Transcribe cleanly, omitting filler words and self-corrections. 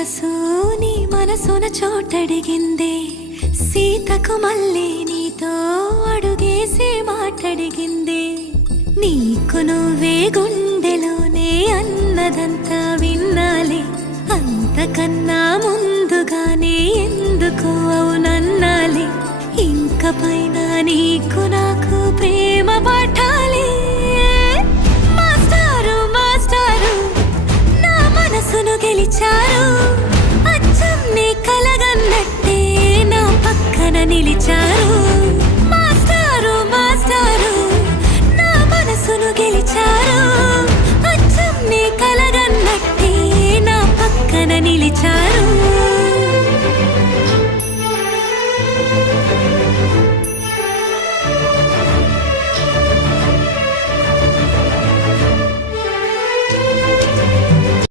మనసు నీ మనసున చోటడిగిందే, సీతకు మళ్ళీ నీతో అడుగేసి మాటడిగిందే. నీకు నువ్వే గుండెలోనే అన్నదంతా విన్నాలే, అంతకన్నా ముందుగానే ఎందుకు అవునన్నాలే. ఇంక పైన నీకు నాకు ప్రేమ పాఠ